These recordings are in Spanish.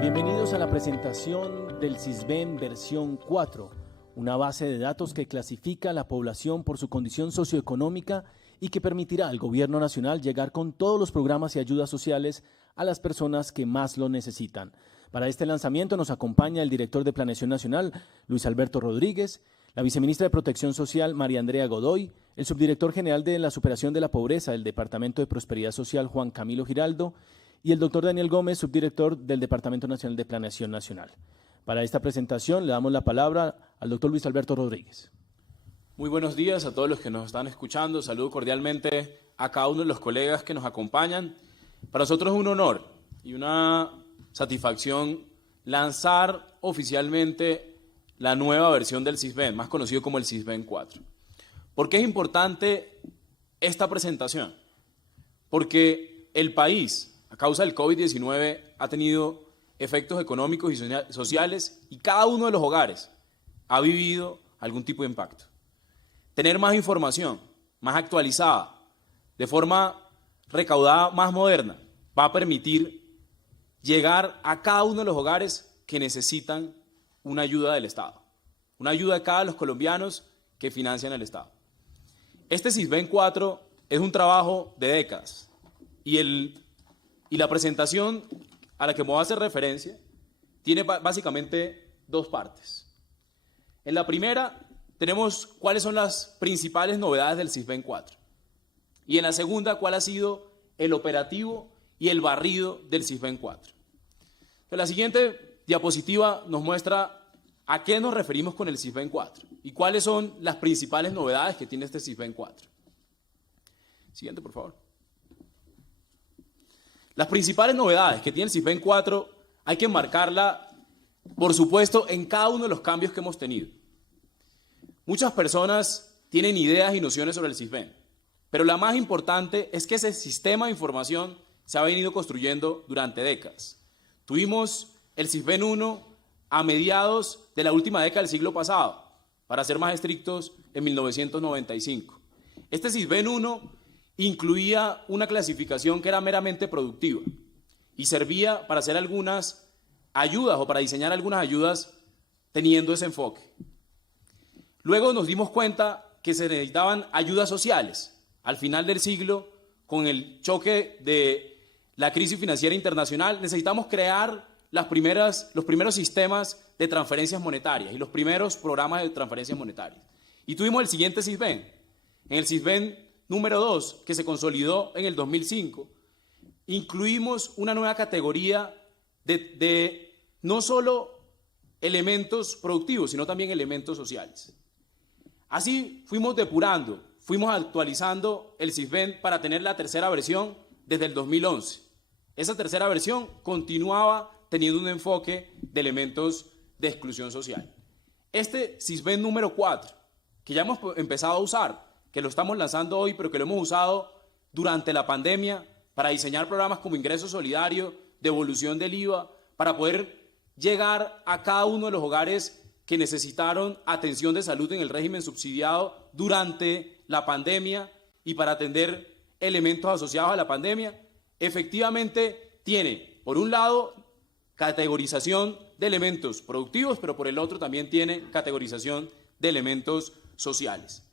Bienvenidos a la presentación del Sisbén versión 4, una base de datos que clasifica a la población por su condición socioeconómica y que permitirá al Gobierno Nacional llegar con todos los programas y ayudas sociales a las personas que más lo necesitan. Para este lanzamiento nos acompaña el director de Planeación Nacional, Luis Alberto Rodríguez, la viceministra de Protección Social, María Andrea Godoy, el subdirector general de la Superación de la Pobreza del Departamento de Prosperidad Social, Juan Camilo Giraldo, y el doctor Daniel Gómez, subdirector del Departamento Nacional de Planeación Nacional. Para esta presentación le damos la palabra al doctor Luis Alberto Rodríguez. Muy buenos días a todos los que nos están escuchando. Saludo cordialmente a cada uno de los colegas que nos acompañan. Para nosotros es un honor y una satisfacción lanzar oficialmente la nueva versión del Sisbén, más conocido como el Sisbén 4. ¿Por qué es importante esta presentación? Porque el país, a causa del COVID-19, ha tenido efectos económicos y sociales y cada uno de los hogares ha vivido algún tipo de impacto. Tener más información, más actualizada, de forma recaudada, más moderna, va a permitir llegar a cada uno de los hogares que necesitan una ayuda del Estado, una ayuda de cada uno de los colombianos que financian el Estado. Este Sisbén 4 es un trabajo de décadas y la presentación a la que me voy a hacer referencia tiene básicamente dos partes. En la primera tenemos cuáles son las principales novedades del Sisbén 4 y en la segunda cuál ha sido el operativo y el barrido del Sisbén 4. Entonces, la siguiente diapositiva nos muestra a qué nos referimos con el Sisbén 4 y cuáles son las principales novedades que tiene este Sisbén 4. Siguiente, por favor. Las principales novedades que tiene el Sisbén 4 hay que enmarcarla, por supuesto, en cada uno de los cambios que hemos tenido. Muchas personas tienen ideas y nociones sobre el Sisbén, pero la más importante es que ese sistema de información se ha venido construyendo durante décadas. Tuvimos el Sisbén 1 a mediados de la última década del siglo pasado, para ser más estrictos, en 1995. Este Sisbén 1 incluía una clasificación que era meramente productiva y servía para hacer algunas ayudas o para diseñar algunas ayudas teniendo ese enfoque. Luego nos dimos cuenta que se necesitaban ayudas sociales. Al final del siglo, con el choque de la crisis financiera internacional, necesitamos crear los primeros sistemas de transferencias monetarias y los primeros programas de transferencias monetarias. Y tuvimos el siguiente Sisbén. En el Sisbén número 2, que se consolidó en el 2005, incluimos una nueva categoría de no solo elementos productivos, sino también elementos sociales. Así fuimos depurando, fuimos actualizando el Sisbén para tener la tercera versión desde el 2011. Esa tercera versión continuaba teniendo un enfoque de elementos de exclusión social. Este Sisbén número 4, que ya hemos empezado a usar, que lo estamos lanzando hoy, pero que lo hemos usado durante la pandemia para diseñar programas como ingreso solidario, devolución del IVA, para poder llegar a cada uno de los hogares que necesitaron atención de salud en el régimen subsidiado durante la pandemia y para atender elementos asociados a la pandemia. Efectivamente tiene, por un lado, categorización de elementos productivos, pero por el otro también tiene categorización de elementos sociales.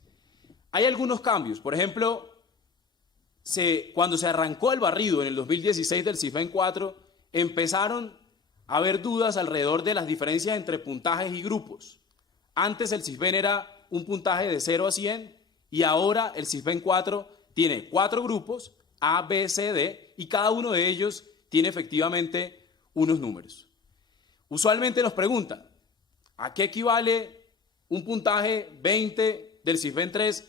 Hay algunos cambios, por ejemplo, cuando se arrancó el barrido en el 2016 del Sisbén 4, empezaron a haber dudas alrededor de las diferencias entre puntajes y grupos. Antes el Sisbén era un puntaje de 0 a 100 y ahora el Sisbén 4 tiene 4 grupos, A, B, C, D, y cada uno de ellos tiene efectivamente unos números. Usualmente nos preguntan, ¿a qué equivale un puntaje 20 del Sisbén 3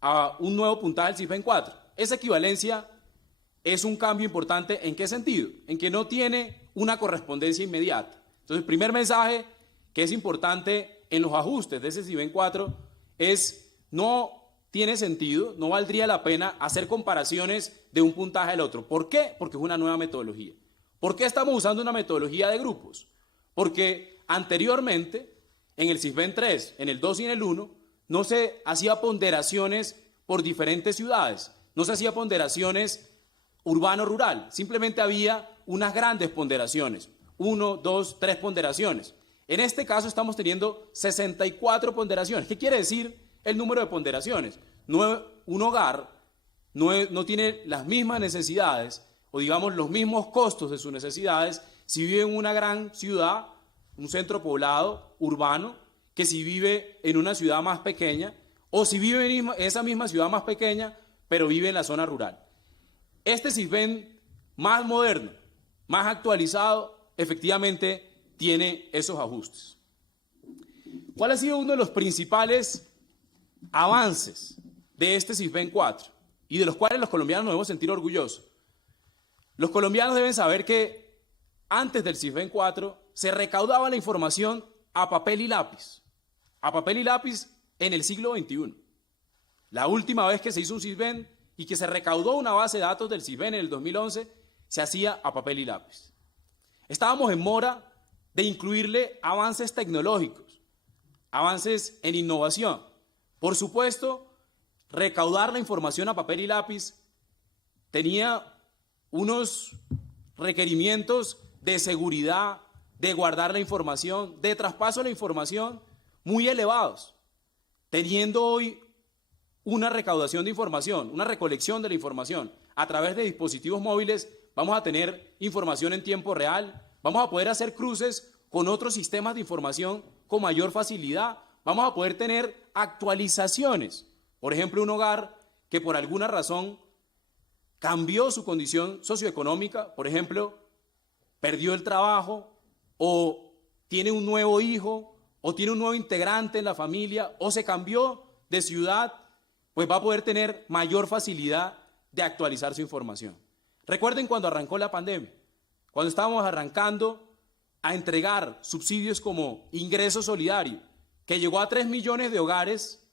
a un nuevo puntaje del Sisbén 4? Esa equivalencia es un cambio importante. ¿En qué sentido? En que no tiene una correspondencia inmediata. Entonces, el primer mensaje que es importante en los ajustes de ese Sisbén 4 es: no tiene sentido, no valdría la pena hacer comparaciones de un puntaje al otro. ¿Por qué? Porque es una nueva metodología. ¿Por qué estamos usando una metodología de grupos? Porque anteriormente, en el Sisbén 3, en el 2 y en el 1, no se hacía ponderaciones por diferentes ciudades, no se hacía ponderaciones urbano-rural. Simplemente había unas grandes ponderaciones, 1, 2, 3 ponderaciones. En este caso estamos teniendo 64 ponderaciones. ¿Qué quiere decir el número de ponderaciones? Un hogar no tiene las mismas necesidades o digamos los mismos costos de sus necesidades si vive en una gran ciudad, un centro poblado, urbano, que si vive en una ciudad más pequeña o si vive en esa misma ciudad más pequeña pero vive en la zona rural. Este Sisbén más moderno, más actualizado, efectivamente tiene esos ajustes. ¿Cuál ha sido uno de los principales avances de este Sisbén 4 y de los cuales los colombianos nos debemos sentir orgullosos? Los colombianos deben saber que antes del Sisbén 4 se recaudaba la información a papel y lápiz en el siglo XXI. La última vez que se hizo un Sisbén y que se recaudó una base de datos del Sisbén en el 2011 se hacía a papel y lápiz. Estábamos en mora de incluirle avances tecnológicos, avances en innovación. Por supuesto, recaudar la información a papel y lápiz tenía unos requerimientos de seguridad, de guardar la información, de traspaso de la información muy elevados. Teniendo hoy una recaudación de información, una recolección de la información a través de dispositivos móviles, vamos a tener información en tiempo real, vamos a poder hacer cruces con otros sistemas de información con mayor facilidad, vamos a poder tener actualizaciones. Por ejemplo, un hogar que por alguna razón cambió su condición socioeconómica, por ejemplo, perdió el trabajo o tiene un nuevo hijo o tiene un nuevo integrante en la familia o se cambió de ciudad, pues va a poder tener mayor facilidad de actualizar su información. Recuerden cuando arrancó la pandemia, cuando estábamos arrancando a entregar subsidios como ingreso solidario, que llegó a 3 millones de hogares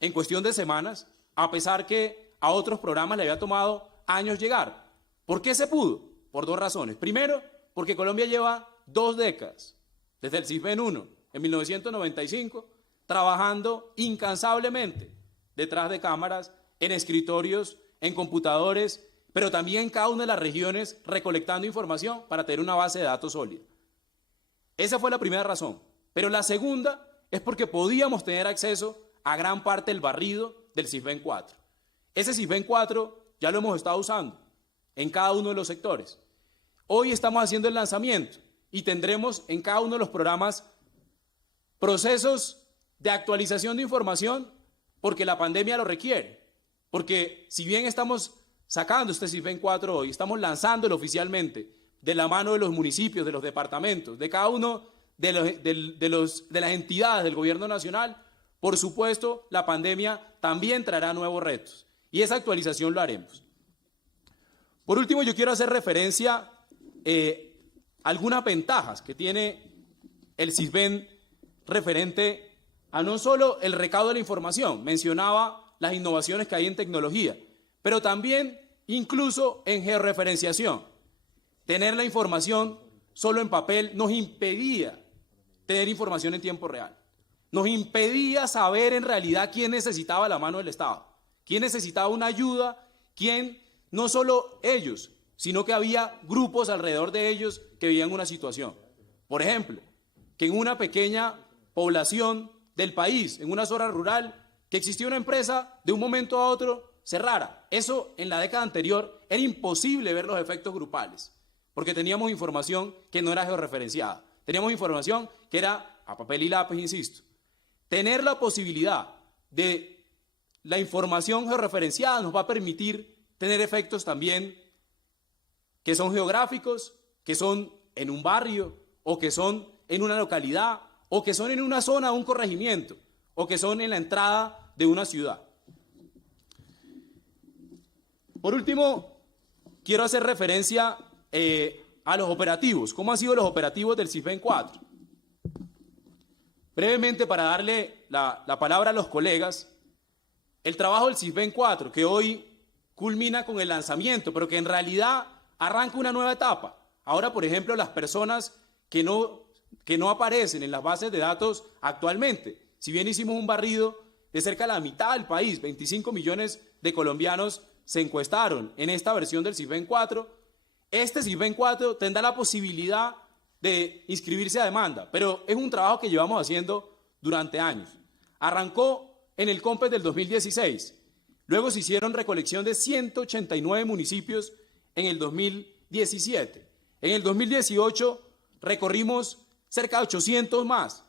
en cuestión de semanas, a pesar que a otros programas le había tomado años llegar. ¿Por qué se pudo? Por dos razones. Primero, porque Colombia lleva 2 décadas, desde el Sisbén 1, en 1995, trabajando incansablemente detrás de cámaras, en escritorios, en computadores, pero también en cada una de las regiones recolectando información para tener una base de datos sólida. Esa fue la primera razón. Pero la segunda es porque podíamos tener acceso a gran parte del barrido del Sisbén 4. Ese Sisbén 4 ya lo hemos estado usando en cada uno de los sectores. Hoy estamos haciendo el lanzamiento y tendremos en cada uno de los programas procesos de actualización de información porque la pandemia lo requiere. Porque si bien estamos sacando este Sisbén 4 hoy, estamos lanzándolo oficialmente de la mano de los municipios, de los departamentos, de cada uno de las entidades del gobierno nacional, por supuesto, la pandemia también traerá nuevos retos y esa actualización lo haremos. Por último, yo quiero hacer referencia a algunas ventajas que tiene el Sisbén referente a no solo el recaudo de la información, mencionaba las innovaciones que hay en tecnología, pero también incluso en georreferenciación. Tener la información solo en papel nos impedía tener información en tiempo real. Nos impedía saber en realidad quién necesitaba la mano del Estado, quién necesitaba una ayuda, quién, no solo ellos, sino que había grupos alrededor de ellos que vivían una situación. Por ejemplo, que en una pequeña población del país, en una zona rural, que existía una empresa, de un momento a otro cerrara. Eso en la década anterior era imposible ver los efectos grupales, porque teníamos información que no era georreferenciada. Teníamos información que era a papel y lápiz, insisto. Tener la posibilidad de la información georreferenciada nos va a permitir tener efectos también que son geográficos, que son en un barrio, o que son en una localidad, o que son en una zona, un corregimiento, o que son en la entrada de una ciudad. Por último, quiero hacer referencia a los operativos. ¿Cómo han sido los operativos del Sisbén 4? Brevemente, para darle la palabra a los colegas, el trabajo del Sisbén 4, que hoy culmina con el lanzamiento, pero que en realidad arranca una nueva etapa. Ahora, por ejemplo, las personas que no aparecen en las bases de datos actualmente, si bien hicimos un barrido de cerca de la mitad del país, 25 millones de colombianos se encuestaron en esta versión del CISBEN 4, este CISBEN 4 tendrá la posibilidad de inscribirse a demanda, pero es un trabajo que llevamos haciendo durante años. Arrancó en el COMPES del 2016, luego se hicieron recolección de 189 municipios en el 2017. En el 2018 recorrimos cerca de 800 más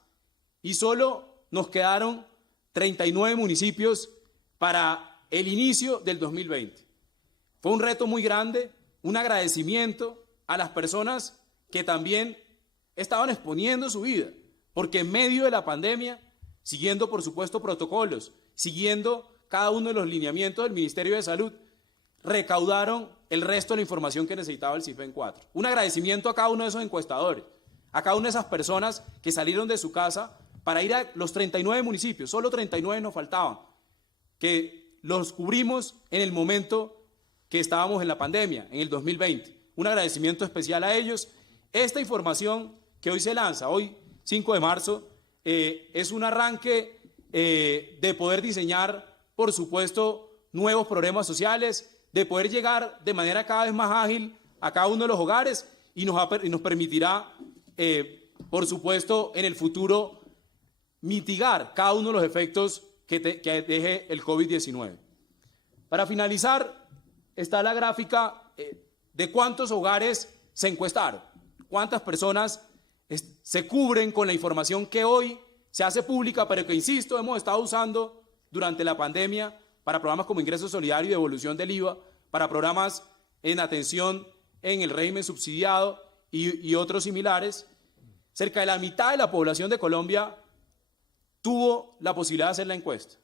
y solo nos quedaron 39 municipios para el inicio del 2020. Fue un reto muy grande, un agradecimiento a las personas que también estaban exponiendo su vida, porque en medio de la pandemia, siguiendo por supuesto protocolos, siguiendo cada uno de los lineamientos del Ministerio de Salud, recaudaron el resto de la información que necesitaba el CISBEN 4. Un agradecimiento a cada uno de esos encuestadores, a cada una de esas personas que salieron de su casa para ir a los 39 municipios, solo 39 nos faltaban, que los cubrimos en el momento que estábamos en la pandemia, en el 2020. Un agradecimiento especial a ellos. Esta información que hoy se lanza, hoy 5 de marzo, es un arranque de poder diseñar, por supuesto, nuevos programas sociales, de poder llegar de manera cada vez más ágil a cada uno de los hogares y nos permitirá, por supuesto, en el futuro mitigar cada uno de los efectos que deje el COVID-19. Para finalizar, está la gráfica de cuántos hogares se encuestaron, cuántas personas se cubren con la información que hoy se hace pública, pero que, insisto, hemos estado usando durante la pandemia para programas como ingreso solidario y devolución del IVA, para programas en atención en el régimen subsidiado y otros similares. Cerca de la mitad de la población de Colombia tuvo la posibilidad de hacer la encuesta.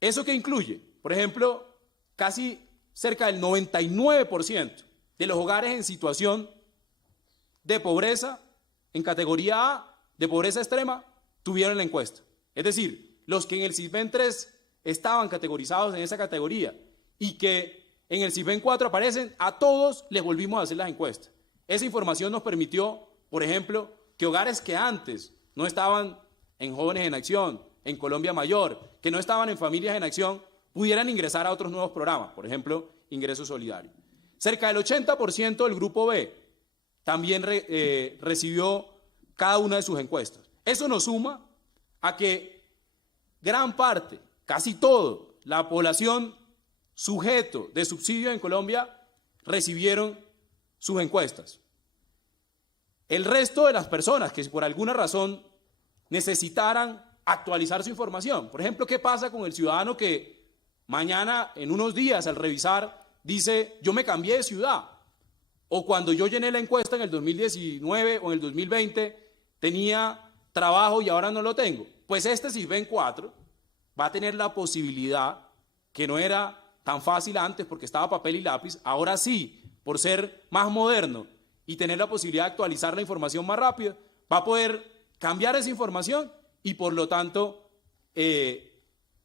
¿Eso qué incluye? Por ejemplo, casi cerca del 99% de los hogares en situación de pobreza, en categoría A, de pobreza extrema, tuvieron la encuesta. Es decir, los que en el CISBEN 3 estaban categorizados en esa categoría y que en el CISBEN 4 aparecen, a todos les volvimos a hacer las encuestas. Esa información nos permitió, por ejemplo, que hogares que antes no estaban en Jóvenes en Acción, en Colombia Mayor, que no estaban en Familias en Acción, pudieran ingresar a otros nuevos programas, por ejemplo, Ingreso Solidario. Cerca del 80% del Grupo B también recibió cada una de sus encuestas. Eso nos suma a que gran parte, casi todo, la población sujeto de subsidio en Colombia recibieron sus encuestas. El resto de las personas que por alguna razón necesitaran actualizar su información, por ejemplo, ¿qué pasa con el ciudadano que mañana, en unos días, al revisar, dice, yo me cambié de ciudad? O cuando yo llené la encuesta en el 2019 o en el 2020, tenía trabajo y ahora no lo tengo. Pues este CISBEN 4 va a tener la posibilidad, que no era tan fácil antes porque estaba papel y lápiz, ahora sí, por ser más moderno y tener la posibilidad de actualizar la información más rápido, va a poder cambiar esa información y por lo tanto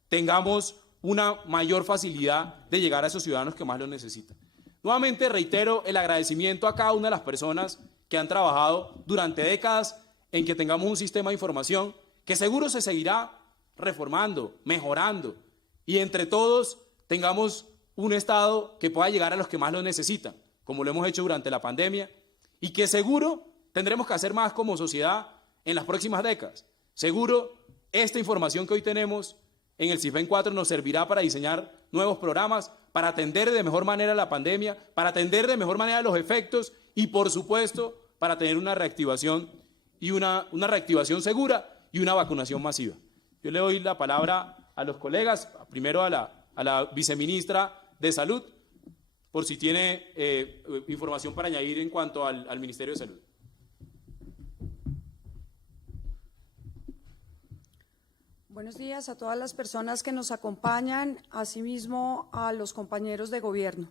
tengamos una mayor facilidad de llegar a esos ciudadanos que más lo necesitan. Nuevamente reitero el agradecimiento a cada una de las personas que han trabajado durante décadas en que tengamos un sistema de información que seguro se seguirá reformando, mejorando y entre todos tengamos un Estado que pueda llegar a los que más lo necesitan, como lo hemos hecho durante la pandemia y que seguro tendremos que hacer más como sociedad en las próximas décadas. Seguro esta información que hoy tenemos en el CISBEN 4 nos servirá para diseñar nuevos programas, para atender de mejor manera la pandemia, para atender de mejor manera los efectos y, por supuesto, para tener una reactivación y una reactivación segura y una vacunación masiva. Yo le doy la palabra a los colegas, primero a la viceministra de Salud, por si tiene información para añadir en cuanto al Ministerio de Salud. Buenos días a todas las personas que nos acompañan, asimismo a los compañeros de gobierno.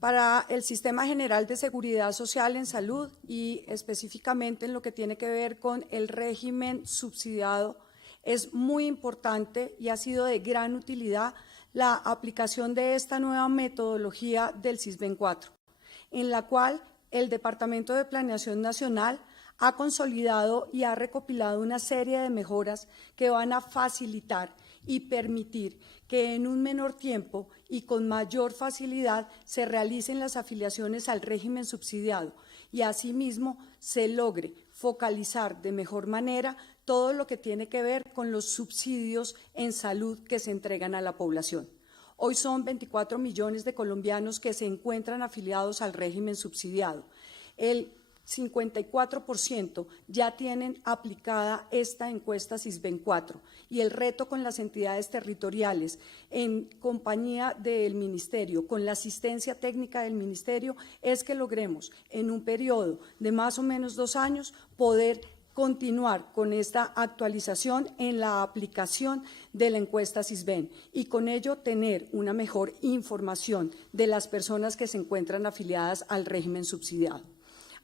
Para el Sistema General de Seguridad Social en Salud y específicamente en lo que tiene que ver con el régimen subsidiado, es muy importante y ha sido de gran utilidad la aplicación de esta nueva metodología del CISBEN 4, en la cual el Departamento de Planeación Nacional ha consolidado y ha recopilado una serie de mejoras que van a facilitar y permitir que en un menor tiempo y con mayor facilidad se realicen las afiliaciones al régimen subsidiado y asimismo se logre focalizar de mejor manera todo lo que tiene que ver con los subsidios en salud que se entregan a la población. Hoy son 24 millones de colombianos que se encuentran afiliados al régimen subsidiado. El 54% ya tienen aplicada esta encuesta SISBEN 4 y el reto con las entidades territoriales en compañía del Ministerio, con la asistencia técnica del Ministerio, es que logremos en un periodo de más o menos 2 años poder continuar con esta actualización en la aplicación de la encuesta SISBEN y con ello tener una mejor información de las personas que se encuentran afiliadas al régimen subsidiado.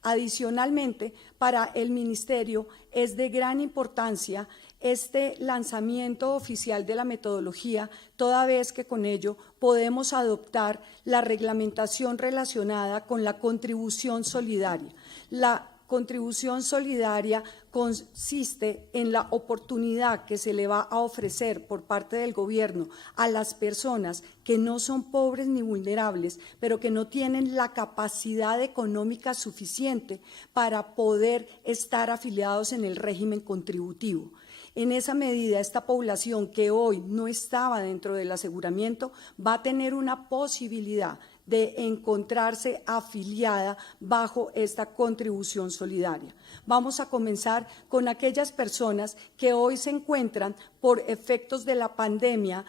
Adicionalmente, para el Ministerio es de gran importancia este lanzamiento oficial de la metodología, toda vez que con ello podemos adoptar la reglamentación relacionada con la contribución solidaria. La contribución solidaria consiste en la oportunidad que se le va a ofrecer por parte del gobierno a las personas que no son pobres ni vulnerables, pero que no tienen la capacidad económica suficiente para poder estar afiliados en el régimen contributivo. En esa medida, esta población que hoy no estaba dentro del aseguramiento va a tener una posibilidad de encontrarse afiliada bajo esta contribución solidaria. Vamos a comenzar con aquellas personas que hoy se encuentran por efectos de la pandemia,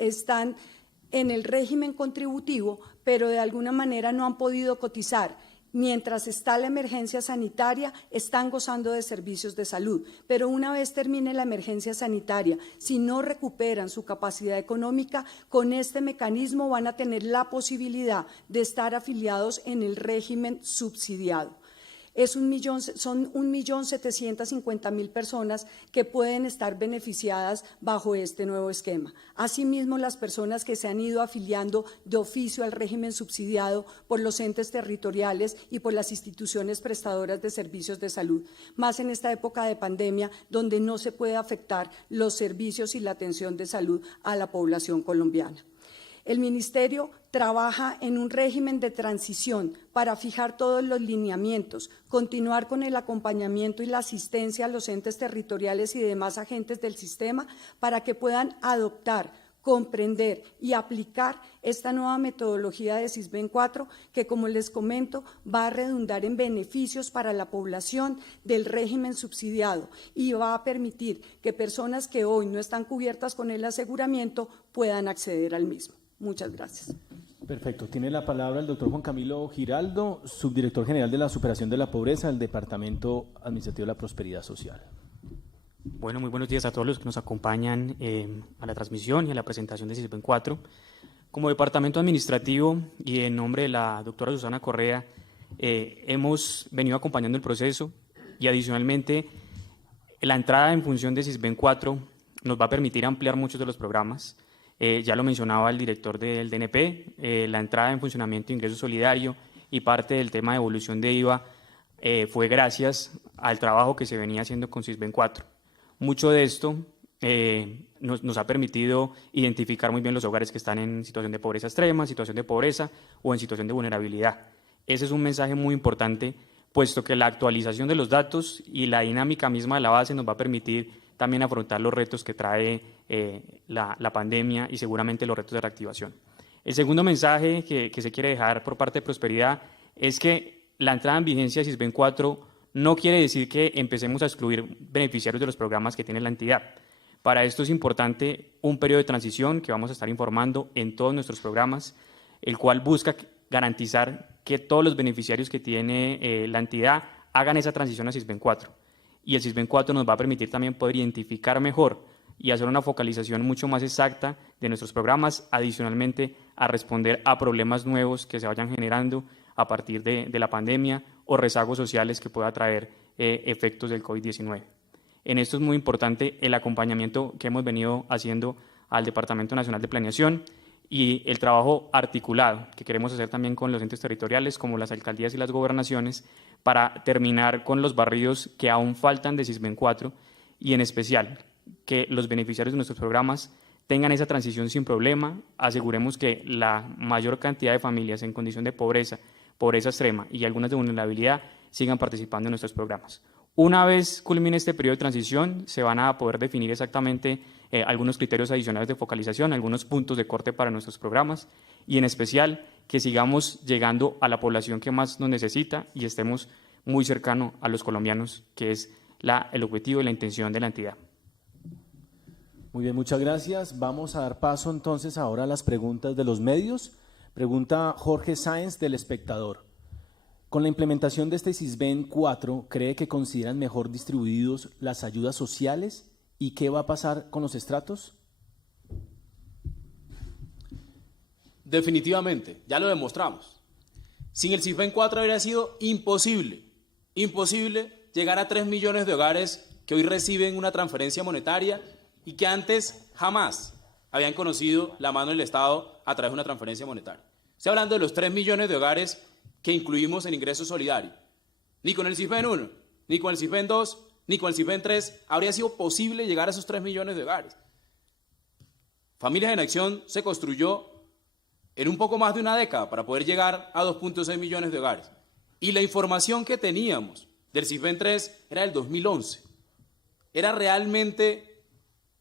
están en el régimen contributivo, pero de alguna manera no han podido cotizar. Mientras está la emergencia sanitaria, están gozando de servicios de salud, pero una vez termine la emergencia sanitaria, si no recuperan su capacidad económica, con este mecanismo van a tener la posibilidad de estar afiliados en el régimen subsidiado. Son 1.750.000 personas que pueden estar beneficiadas bajo este nuevo esquema. Asimismo, las personas que se han ido afiliando de oficio al régimen subsidiado por los entes territoriales y por las instituciones prestadoras de servicios de salud, más en esta época de pandemia donde no se puede afectar los servicios y la atención de salud a la población colombiana. El Ministerio trabaja en un régimen de transición para fijar todos los lineamientos, continuar con el acompañamiento y la asistencia a los entes territoriales y demás agentes del sistema para que puedan adoptar, comprender y aplicar esta nueva metodología de SISBEN 4 que, como les comento, va a redundar en beneficios para la población del régimen subsidiado y va a permitir que personas que hoy no están cubiertas con el aseguramiento puedan acceder al mismo. Muchas gracias. Perfecto. Tiene la palabra el doctor Juan Camilo Giraldo, subdirector general de la superación de la pobreza del Departamento Administrativo de la Prosperidad Social. Bueno, muy buenos días a todos los que nos acompañan a la transmisión y a la presentación de SISBEN 4. Como Departamento Administrativo y en nombre de la doctora Susana Correa, hemos venido acompañando el proceso y adicionalmente la entrada en función de SISBEN 4 nos va a permitir ampliar muchos de los programas. Ya lo mencionaba el director del DNP, la entrada en funcionamiento de ingreso solidario y parte del tema de evolución de IVA fue gracias al trabajo que se venía haciendo con SISBEN 4. Mucho de esto nos ha permitido identificar muy bien los hogares que están en situación de pobreza extrema, situación de pobreza o en situación de vulnerabilidad. Ese es un mensaje muy importante, puesto que la actualización de los datos y la dinámica misma de la base nos va a permitir también afrontar los retos que trae la pandemia y seguramente los retos de reactivación. El segundo mensaje que se quiere dejar por parte de Prosperidad es que la entrada en vigencia de SISBEN 4 no quiere decir que empecemos a excluir beneficiarios de los programas que tiene la entidad. Para esto es importante un periodo de transición que vamos a estar informando en todos nuestros programas, el cual busca garantizar que todos los beneficiarios que tiene la entidad hagan esa transición a SISBEN 4. Y el SISBEN 4 nos va a permitir también poder identificar mejor y hacer una focalización mucho más exacta de nuestros programas, adicionalmente a responder a problemas nuevos que se vayan generando a partir de la pandemia o rezagos sociales que pueda traer efectos del COVID-19. En esto es muy importante el acompañamiento que hemos venido haciendo al Departamento Nacional de Planeación y el trabajo articulado que queremos hacer también con los entes territoriales como las alcaldías y las gobernaciones para terminar con los barridos que aún faltan de SISBEN 4 y en especial que los beneficiarios de nuestros programas tengan esa transición sin problema, aseguremos que la mayor cantidad de familias en condición de pobreza, pobreza extrema y algunas de vulnerabilidad sigan participando en nuestros programas. Una vez culmine este periodo de transición, se van a poder definir exactamente algunos criterios adicionales de focalización, algunos puntos de corte para nuestros programas y en especial que sigamos llegando a la población que más nos necesita y estemos muy cercano a los colombianos, que es el objetivo y la intención de la entidad. Muy bien, muchas gracias. Vamos a dar paso entonces ahora a las preguntas de los medios. Pregunta Jorge Sáenz del Espectador. Con la implementación de este SISBEN 4, ¿cree que consideran mejor distribuidos las ayudas sociales? ¿Y qué va a pasar con los estratos? Definitivamente, ya lo demostramos. Sin el SISBEN 4 habría sido imposible llegar a 3 millones de hogares que hoy reciben una transferencia monetaria y que antes jamás habían conocido la mano del Estado a través de una transferencia monetaria. Estoy hablando de los 3 millones de hogares que incluimos en ingreso solidario. Ni con el SISBEN 1, ni con el SISBEN 2, ni con el SISBEN 3 habría sido posible llegar a esos 3 millones de hogares. Familias en Acción se construyó en un poco más de una década para poder llegar a 2.6 millones de hogares. Y la información que teníamos del SISBEN 3 era del 2011. Era realmente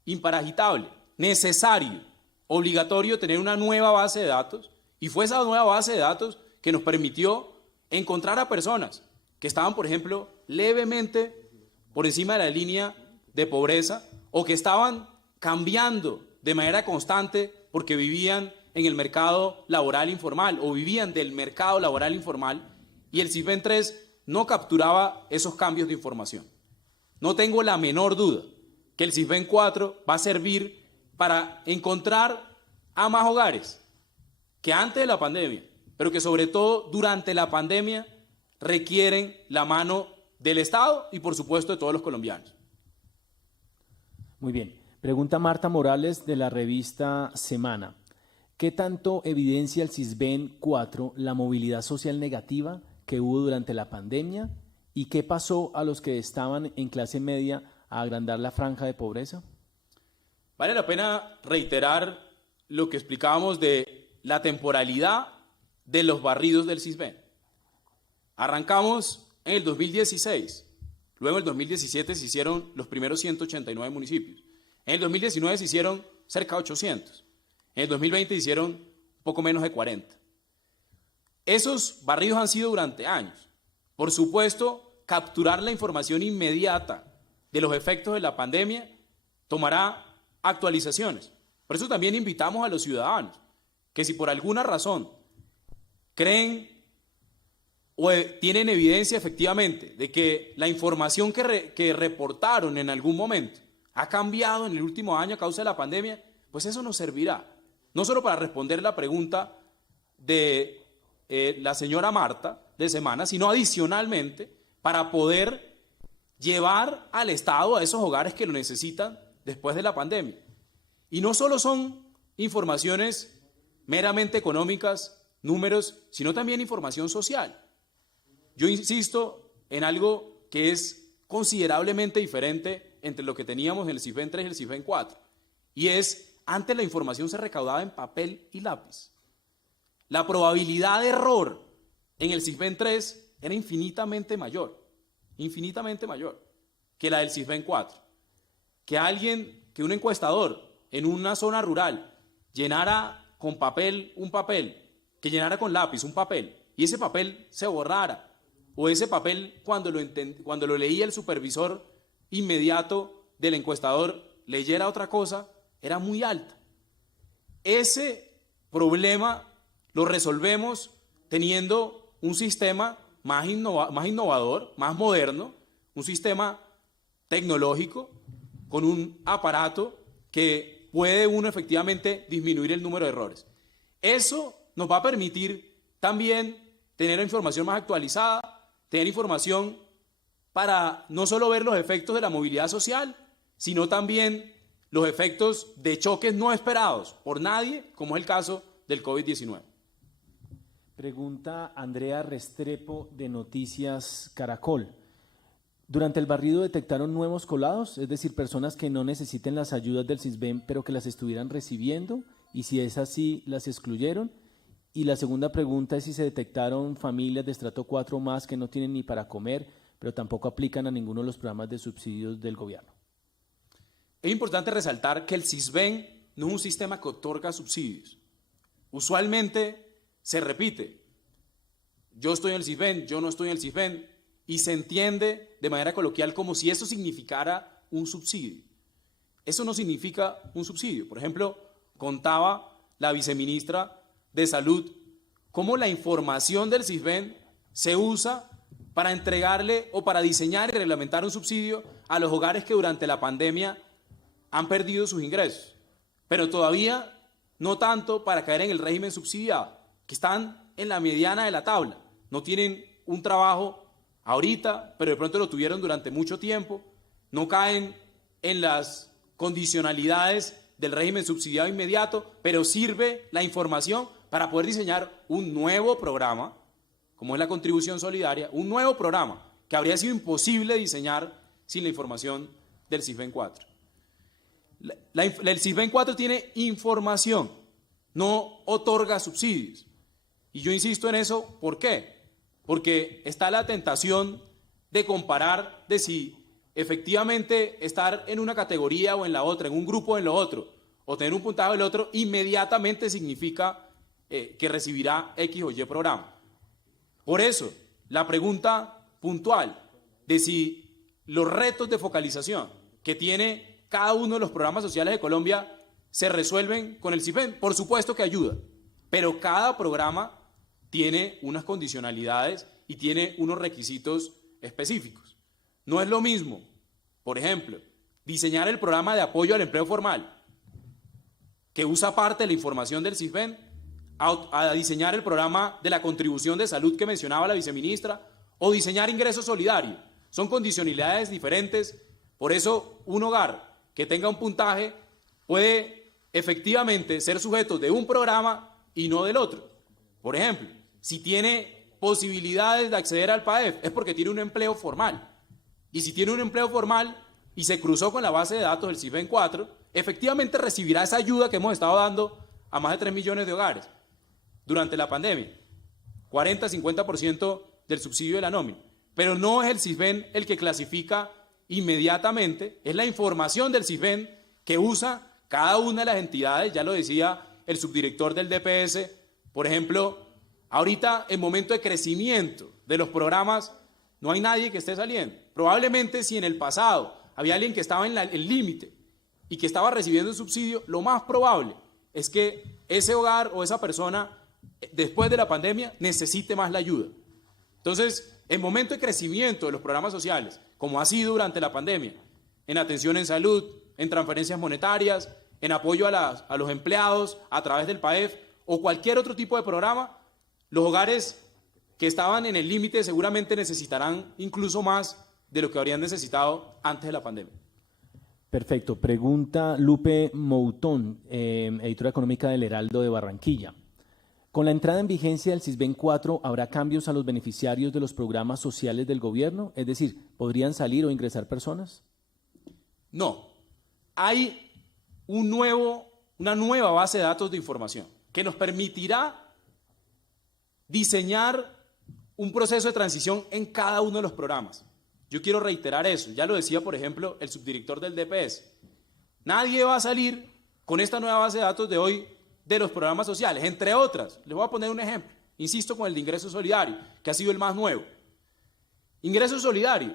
imparagitable, necesario, obligatorio tener una nueva base de datos, y fue esa nueva base de datos que nos permitió encontrar a personas que estaban, por ejemplo, levemente por encima de la línea de pobreza o que estaban cambiando de manera constante porque vivían en el mercado laboral informal o vivían del mercado laboral informal, y el SISBEN 3 no capturaba esos cambios de información. No tengo la menor duda que el SISBEN 4 va a servir para encontrar a más hogares que antes de la pandemia, pero que sobre todo durante la pandemia requieren la mano del Estado y por supuesto de todos los colombianos. Muy bien. Pregunta Marta Morales de la revista Semana. ¿Qué tanto evidencia el SISBEN 4 la movilidad social negativa que hubo durante la pandemia? ¿Y qué pasó a los que estaban en clase media a agrandar la franja de pobreza? Vale la pena reiterar lo que explicábamos de la temporalidad de los barridos del SISBEN. Arrancamos en el 2016, luego en el 2017 se hicieron los primeros 189 municipios, en el 2019 se hicieron cerca de 800, en el 2020 se hicieron un poco menos de 40. Esos barridos han sido durante años. Por supuesto, capturar la información inmediata de los efectos de la pandemia tomará actualizaciones. Por eso también invitamos a los ciudadanos que si por alguna razón creen o tienen evidencia efectivamente de que la información que reportaron en algún momento ha cambiado en el último año a causa de la pandemia, pues eso nos servirá, no solo para responder la pregunta de la señora Marta de Semana, sino adicionalmente para poder llevar al Estado a esos hogares que lo necesitan después de la pandemia. Y no solo son informaciones meramente económicas, números, sino también información social. Yo insisto en algo que es considerablemente diferente entre lo que teníamos en el SISBEN 3 y el SISBEN 4, y es, antes la información se recaudaba en papel y lápiz. La probabilidad de error en el SISBEN 3 era infinitamente mayor que la del SISBEN 4. Que un encuestador en una zona rural llenara con papel un papel, que llenara con lápiz un papel, y ese papel se borrara, o ese papel cuando lo leía el supervisor inmediato del encuestador leyera otra cosa, era muy alta. Ese problema lo resolvemos teniendo un sistema más innovador, más moderno, un sistema tecnológico con un aparato que puede uno efectivamente disminuir el número de errores. Eso nos va a permitir también tener información más actualizada, tener información para no solo ver los efectos de la movilidad social, sino también los efectos de choques no esperados por nadie, como es el caso del COVID-19. Pregunta Andrea Restrepo de Noticias Caracol. Durante el barrido detectaron nuevos colados, es decir, personas que no necesiten las ayudas del CISBEN, pero que las estuvieran recibiendo, y si es así, las excluyeron. Y la segunda pregunta es si se detectaron familias de estrato 4 más que no tienen ni para comer, pero tampoco aplican a ninguno de los programas de subsidios del gobierno. Es importante resaltar que el CISBEN no es un sistema que otorga subsidios. Usualmente se repite, yo estoy en el CISBEN, yo no estoy en el CISBEN, y se entiende de manera coloquial como si eso significara un subsidio. Eso no significa un subsidio. Por ejemplo, contaba la viceministra de Salud cómo la información del CISBEN se usa para entregarle o para diseñar y reglamentar un subsidio a los hogares que durante la pandemia han perdido sus ingresos, pero todavía no tanto para caer en el régimen subsidiado, que están en la mediana de la tabla, no tienen un trabajo ahorita, pero de pronto lo tuvieron durante mucho tiempo, no caen en las condicionalidades del régimen subsidiado inmediato, pero sirve la información para poder diseñar un nuevo programa, como es la contribución solidaria, un nuevo programa que habría sido imposible diseñar sin la información del CISBEN 4. El CISBEN 4 tiene información, no otorga subsidios. Y yo insisto en eso, ¿por qué? Porque está la tentación de comparar de si efectivamente estar en una categoría o en la otra, en un grupo o en lo otro, o tener un puntaje en el otro, inmediatamente significa que recibirá X o Y programa. Por eso, la pregunta puntual de si los retos de focalización que tiene cada uno de los programas sociales de Colombia se resuelven con el CISBEN, por supuesto que ayuda, pero cada programa tiene unas condicionalidades y tiene unos requisitos específicos. No es lo mismo, por ejemplo, diseñar el programa de apoyo al empleo formal, que usa parte de la información del CISBEN, a diseñar el programa de la contribución de salud que mencionaba la viceministra, o diseñar ingreso solidario. Son condicionalidades diferentes, por eso un hogar que tenga un puntaje puede efectivamente ser sujeto de un programa y no del otro. Por ejemplo, si tiene posibilidades de acceder al PAEF, es porque tiene un empleo formal. Y si tiene un empleo formal y se cruzó con la base de datos del CISBEN 4, efectivamente recibirá esa ayuda que hemos estado dando a más de 3 millones de hogares durante la pandemia. 40-50% del subsidio de la nómina. Pero no es el CISBEN el que clasifica inmediatamente, es la información del CISBEN que usa cada una de las entidades, ya lo decía el subdirector del DPS. Por ejemplo, ahorita en momento de crecimiento de los programas no hay nadie que esté saliendo. Probablemente si en el pasado había alguien que estaba en el límite y que estaba recibiendo un subsidio, lo más probable es que ese hogar o esa persona después de la pandemia necesite más la ayuda. Entonces, en momento de crecimiento de los programas sociales, como ha sido durante la pandemia, en atención en salud, en transferencias monetarias, en apoyo a los empleados a través del PAEF o cualquier otro tipo de programa, los hogares que estaban en el límite seguramente necesitarán incluso más de lo que habrían necesitado antes de la pandemia. Perfecto. Pregunta Lupe Moutón, editora económica del Heraldo de Barranquilla. Con la entrada en vigencia del CISBEN 4, ¿habrá cambios a los beneficiarios de los programas sociales del gobierno? Es decir, ¿podrían salir o ingresar personas? No. Hay una nueva base de datos de información que nos permitirá diseñar un proceso de transición en cada uno de los programas. Yo quiero reiterar eso. Ya lo decía, por ejemplo, el subdirector del DPS. Nadie va a salir con esta nueva base de datos de hoy de los programas sociales, entre otras. Les voy a poner un ejemplo. Insisto con el de ingreso solidario, que ha sido el más nuevo. Ingreso solidario.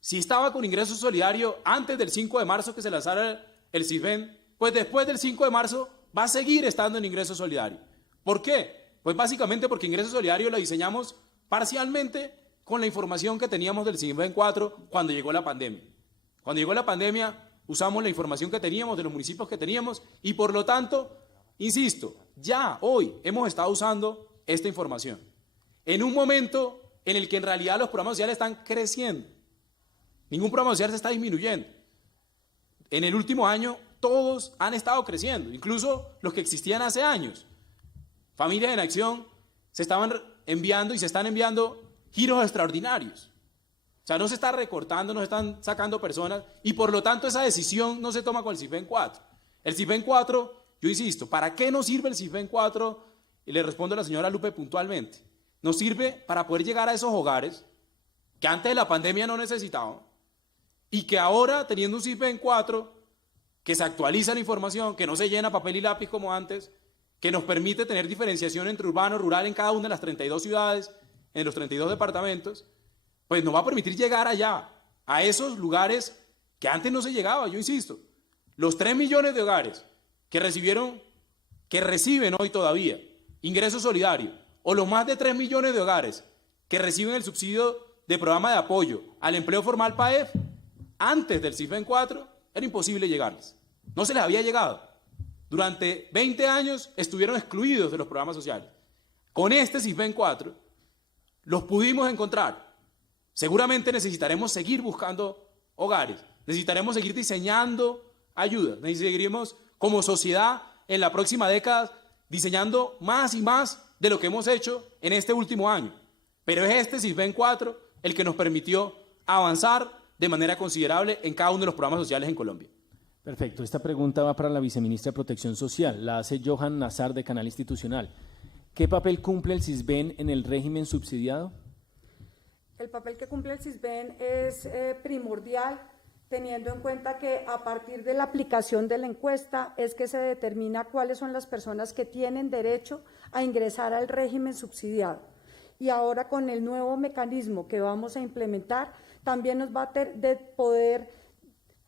Si estaba con ingreso solidario antes del 5 de marzo que se lanzara el CISBEN, pues después del 5 de marzo va a seguir estando en ingreso solidario. ¿Por qué? Pues básicamente porque ingreso solidario lo diseñamos parcialmente con la información que teníamos del CISBEN 4 cuando llegó la pandemia. Cuando llegó la pandemia usamos la información que teníamos de los municipios que teníamos y por lo tanto, insisto, ya hoy hemos estado usando esta información en un momento en el que en realidad los programas sociales están creciendo. Ningún programa social se está disminuyendo. En el último año todos han estado creciendo, incluso los que existían hace años. Familias en Acción se estaban enviando y se están enviando giros extraordinarios. O sea, no se está recortando, no se están sacando personas y por lo tanto esa decisión no se toma con el CISBEN 4. El CISBEN 4, yo insisto, ¿para qué nos sirve el CISBEN 4? Y le respondo a la señora Lupe puntualmente. Nos sirve para poder llegar a esos hogares que antes de la pandemia no necesitaban y que ahora, teniendo un CISBEN 4, que se actualiza la información, que no se llena papel y lápiz como antes, que nos permite tener diferenciación entre urbano y rural en cada una de las 32 ciudades, en los 32 departamentos, pues nos va a permitir llegar allá, a esos lugares que antes no se llegaba, yo insisto. Los 3 millones de hogares que reciben hoy todavía ingreso solidario, o los más de 3 millones de hogares que reciben el subsidio de programa de apoyo al empleo formal PAEF, antes del CISBEN 4, era imposible llegarles. No se les había llegado. Durante 20 años estuvieron excluidos de los programas sociales. Con este CISBEN 4 los pudimos encontrar. Seguramente necesitaremos seguir buscando hogares, necesitaremos seguir diseñando ayudas, seguiremos como sociedad en la próxima década diseñando más y más de lo que hemos hecho en este último año. Pero es este CISBEN 4 el que nos permitió avanzar de manera considerable en cada uno de los programas sociales en Colombia. Perfecto. Esta pregunta va para la viceministra de Protección Social. La hace Johan Nazar de Canal Institucional. ¿Qué papel cumple el CISBEN en el régimen subsidiado? El papel que cumple el CISBEN es primordial, teniendo en cuenta que a partir de la aplicación de la encuesta es que se determina cuáles son las personas que tienen derecho a ingresar al régimen subsidiado. Y ahora con el nuevo mecanismo que vamos a implementar, también nos va a poder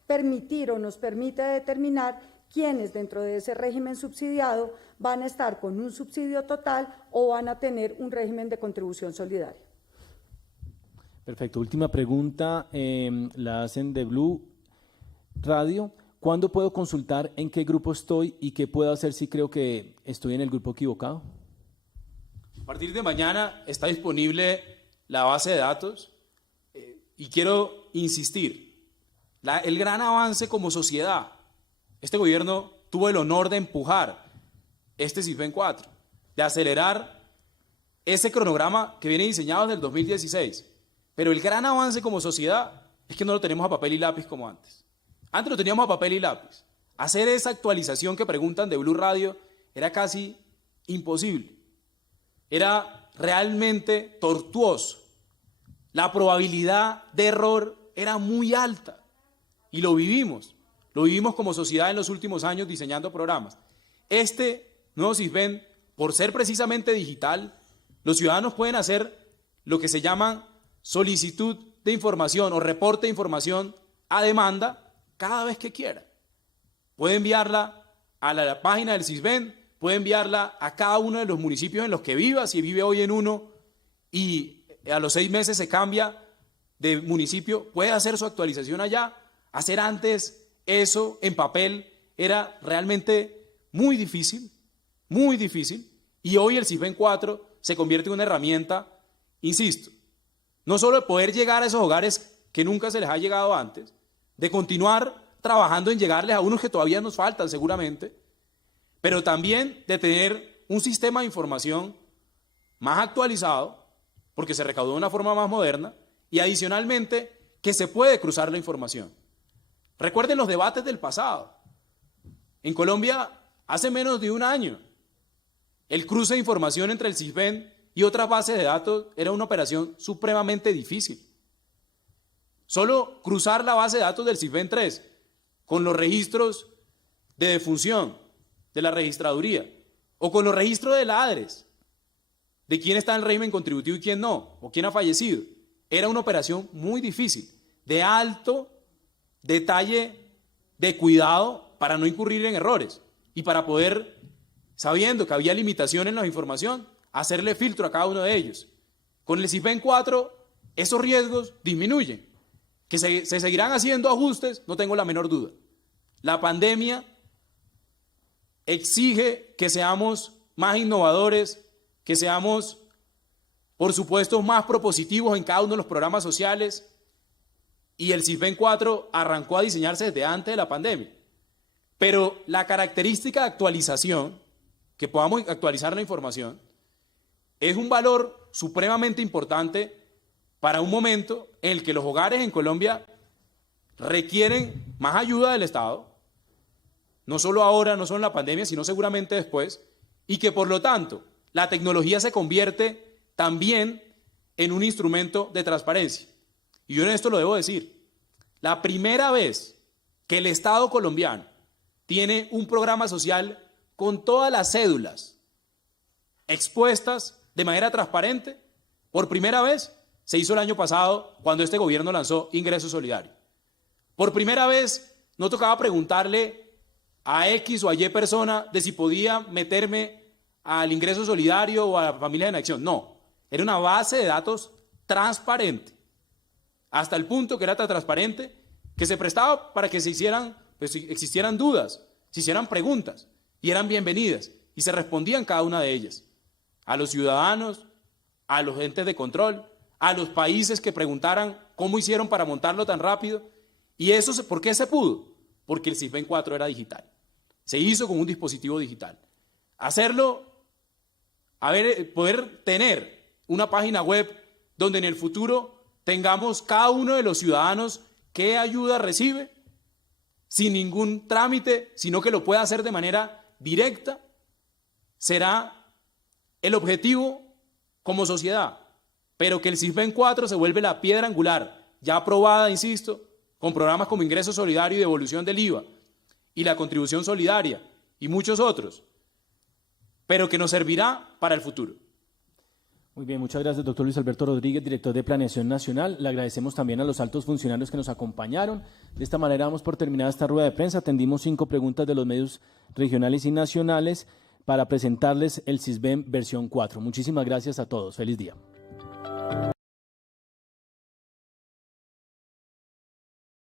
permitir o nos permite determinar quiénes dentro de ese régimen subsidiado van a estar con un subsidio total o van a tener un régimen de contribución solidaria. Perfecto. Última pregunta, la hacen de Blue Radio. ¿Cuándo puedo consultar en qué grupo estoy y qué puedo hacer si creo que estoy en el grupo equivocado? A partir de mañana está disponible la base de datos y quiero insistir, el gran avance como sociedad, este gobierno tuvo el honor de empujar este CISBEN 4, de acelerar ese cronograma que viene diseñado desde el 2016, pero el gran avance como sociedad es que no lo tenemos a papel y lápiz como antes. Antes lo teníamos a papel y lápiz. Hacer esa actualización que preguntan de Blue Radio era casi imposible. Era realmente tortuoso. La probabilidad de error era muy alta y lo vivimos como sociedad en los últimos años diseñando programas. Este nuevo CISBEN, por ser precisamente digital, los ciudadanos pueden hacer lo que se llama solicitud de información o reporte de información a demanda cada vez que quieran. Puede enviarla a la página del CISBEN, puede enviarla a cada uno de los municipios en los que viva, si vive hoy en uno y a los 6 meses se cambia de municipio, puede hacer su actualización allá. Hacer antes eso en papel era realmente muy difícil, y hoy el CISBEN 4 se convierte en una herramienta, insisto, no solo de poder llegar a esos hogares que nunca se les ha llegado antes, de continuar trabajando en llegarles a unos que todavía nos faltan seguramente, pero también de tener un sistema de información más actualizado, porque se recaudó de una forma más moderna, y adicionalmente que se puede cruzar la información. Recuerden los debates del pasado. En Colombia, hace menos de un año, el cruce de información entre el CISBEN y otras bases de datos era una operación supremamente difícil. Solo cruzar la base de datos del CISBEN 3 con los registros de defunción de la registraduría o con los registros de la ADRES, de quién está en el régimen contributivo y quién no, o quién ha fallecido, era una operación muy difícil, de alto detalle, de cuidado para no incurrir en errores y para poder, sabiendo que había limitaciones en la información, hacerle filtro a cada uno de ellos. Con el CISBEN 4, esos riesgos disminuyen. Que se seguirán haciendo ajustes, no tengo la menor duda. La pandemia exige que seamos más innovadores, que seamos, por supuesto, más propositivos en cada uno de los programas sociales, y el CISBEN 4 arrancó a diseñarse desde antes de la pandemia. Pero la característica de actualización, que podamos actualizar la información, es un valor supremamente importante para un momento en el que los hogares en Colombia requieren más ayuda del Estado, no solo ahora, no solo en la pandemia, sino seguramente después, y que por lo tanto la tecnología se convierte también en un instrumento de transparencia. Y yo en esto lo debo decir, la primera vez que el Estado colombiano tiene un programa social con todas las cédulas expuestas de manera transparente, por primera vez se hizo el año pasado cuando este gobierno lanzó Ingreso Solidario. Por primera vez no tocaba preguntarle a X o a Y persona de si podía meterme al Ingreso Solidario o a Familias en Acción. No, era una base de datos transparente, hasta el punto que era tan transparente que se prestaba para que se hicieran, pues, existieran dudas, se hicieran preguntas, y eran bienvenidas, y se respondían cada una de ellas. A los ciudadanos, a los entes de control, a los países que preguntaran cómo hicieron para montarlo tan rápido. ¿Y eso por qué se pudo? Porque el CISBEN 4 era digital. Se hizo con un dispositivo digital. Hacerlo, poder tener una página web donde en el futuro tengamos cada uno de los ciudadanos qué ayuda recibe, sin ningún trámite, sino que lo pueda hacer de manera directa, será el objetivo como sociedad, pero que el CISBEN 4 se vuelve la piedra angular, ya aprobada, insisto, con programas como Ingreso Solidario y devolución del IVA, y la contribución solidaria, y muchos otros, pero que nos servirá para el futuro. Muy bien, muchas gracias, doctor Luis Alberto Rodríguez, director de Planeación Nacional. Le agradecemos también a los altos funcionarios que nos acompañaron. De esta manera damos por terminada esta rueda de prensa. Atendimos 5 preguntas de los medios regionales y nacionales para presentarles el CISBEN versión 4. Muchísimas gracias a todos. Feliz día.